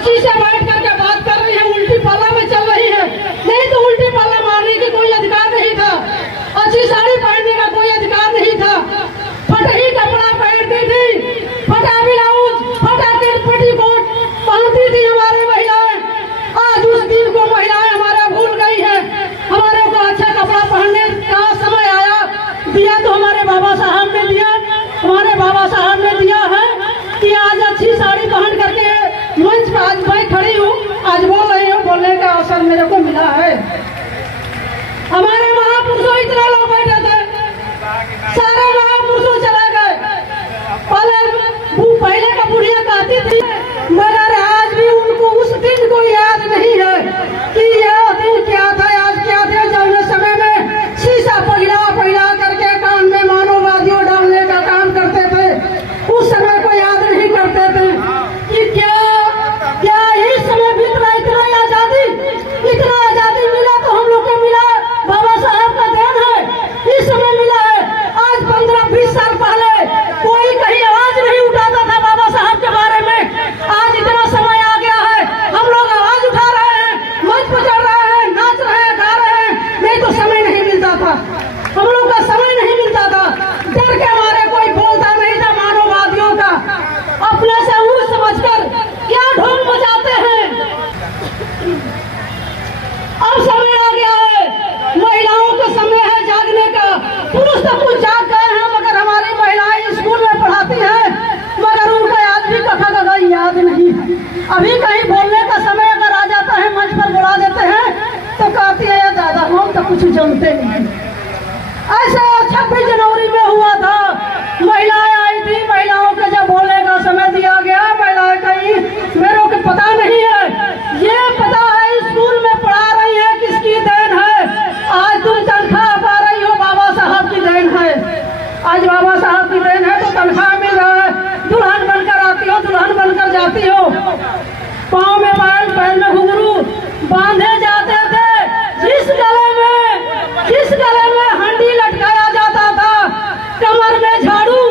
अच्छी से बैठ करके बात कर रही है, उल्टी पाला में चल रही है। नहीं तो उल्टी पाला मारने की कोई अधिकार नहीं था, अच्छी साड़ी पहनने का कोई अधिकार नहीं था। फटा ही कपड़ा पहनती थी, फटा ब्लाउज, फटा पेटीकोट पहनती थी हमारे महिलाएं। आज उस दिन को महिलाएं हमारा भूल गई है। हमारे को अच्छा कपड़ा पहनने का समय आया, दिया तो हमारे बाबा साहब ने दिया, हमारे बाबा साहब ने दिया है कि आज अच्छी साड़ी पहन करके मंच पर आज मैं खड़ी हूँ, आज बोल रही हूँ, बोलने का अवसर मेरे को मिला है। हमारे महापुरुषों इतने लोग बैठे थे, सारे महापुरुषों चले गए। पहले का बुढ़िया कहती थी, मगर आज भी उनको उस दिन को याद नहीं है कि यह दिन क्या था, आज क्या थे। जब ये समय में शीशा पहला करके कान में मानववादियों डालने का काम करते थे, उस समय को याद नहीं करते थे कि क्या इस समय बीत रहा। इतना आजादी मिला तो हम लोग को मिला, बाबा साहब का देन है, इस समय मिला है। आज 15-20 साल पहले कोई कहीं आवाज नहीं उठाता था बाबा साहब के बारे में। आज इतना समय आ गया है, हम लोग आवाज उठा रहे हैं, मंच पर चढ़ रहे हैं, नाच रहे हैं, गा रहे हैं। नहीं तो समय नहीं मिलता था, हम लोग का समय नहीं मिलता था। डर के हमारे कोई बोलता नहीं था मानववादियों का। अपने से ऊर समझकर क्या ढोल बजाते हैं। अब समय आ गया है, महिलाओं का समय है जागने का। पुरुष तो कुछ जाग गए हैं, मगर हमारी महिलाएं स्कूल में पढ़ाती हैं, मगर उनको आज भी कथा कथा याद नहीं है। अभी कहीं बोलने का समय अगर आ जाता है, मंच पर बुला देते हैं तो कहती है या दादा हम तो कुछ जानते नहीं। ऐसा 26 जनवरी में हुआ था, महिलाएं आई थी, महिलाओं को जब बोलने का समय दिया गया, महिलाएं कहीं मेरे को पता नहीं है, ये पता है स्कूल में पढ़ा रही है, किसकी देन है। आज तुम तनख्वाह पा रही हो, बाबा साहब की देन है। आज बाबा साहब की देन है तो तनख्वाह मिल रहा है। दुल्हन बनकर आती हो, दुल्हन बनकर जाती हो, पाँव में पायल, पैर में घुंघरू बांधे जाते थे। जिस गले में हंडी लटकाया जाता था, कमर में झाड़ू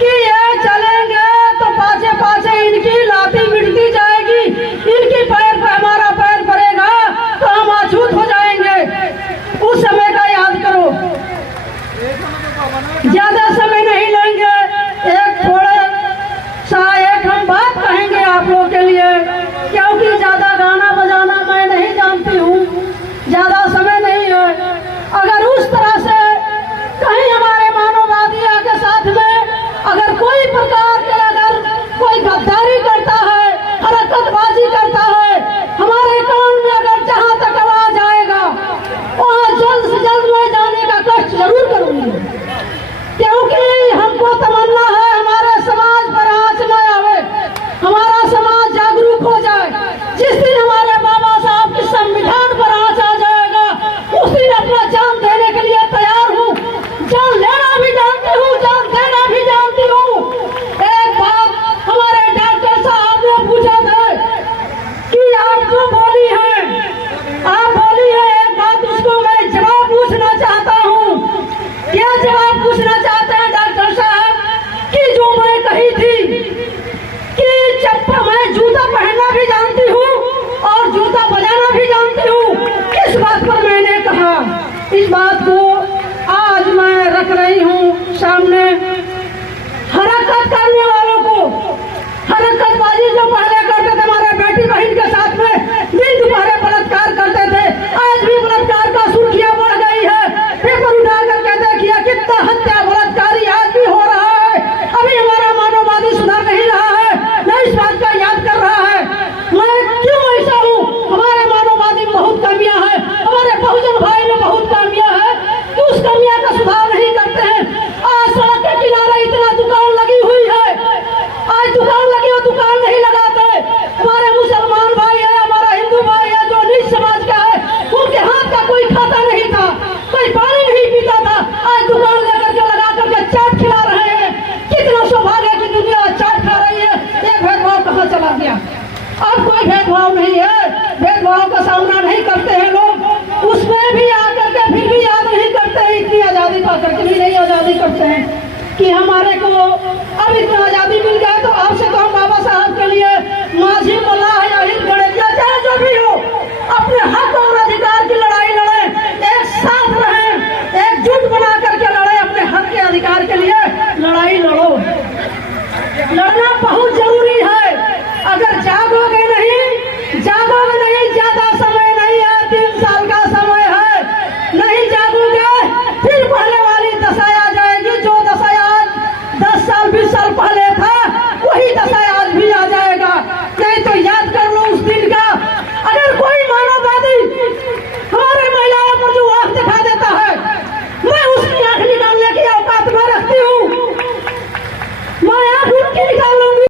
कि ये चलेंगे तो पाछे पाछे इनकी लाती मिटती जाएगी, इनकी पैर पे हमारा पैर पड़ेगा तो हम अछूत हो जाएंगे। उस समय का याद करो। ज्यादा समय नहीं लेंगे, एक हम बात कहेंगे आप लोगों के लिए, क्योंकि ज्यादा गाना बजाना मैं नहीं जानती हूँ, ज्यादा समय नहीं है। अगर उस तरह से कहीं हमारे मानववादी के साथ में अगर कोई प्रकार के अगर कोई गद्दारी करता है, हरकतबाजी करता है, हमारे कान में अगर जहाँ तक आवाज आएगा वहाँ जल्द से जल्द मैं जाने का कष्ट जरूर करूंगी। क्योंकि हमको तमन्ना है हमारे समाज पर आँच न आवे, हमारा समाज जागरूक हो जाए। जिस दिन हमारे बाबा साहब के संविधान पर आँच आ जाएगा, उस दिन अपना जान देने के लिए तैयार हूँ। जान लेना भी जानती हूँ, जान देना भी जानती हूँ। एक बात हमारे डॉक्टर साहब ने पूछा था कि आप जो बोली है, आप बोली है, एक बात उसको मैं जवाब पूछना चाहता हूँ। क्या जवाब पूछना चाहते हैं डॉक्टर साहब कि जो मैं कही थी कि चप्पल मैं जूता पहनना भी जानती हूँ और जूता बजाना भी जानती हूँ, किस बात पर मैंने कहा, इस बात को आज मैं रख रही हूँ सामने। हरकत करने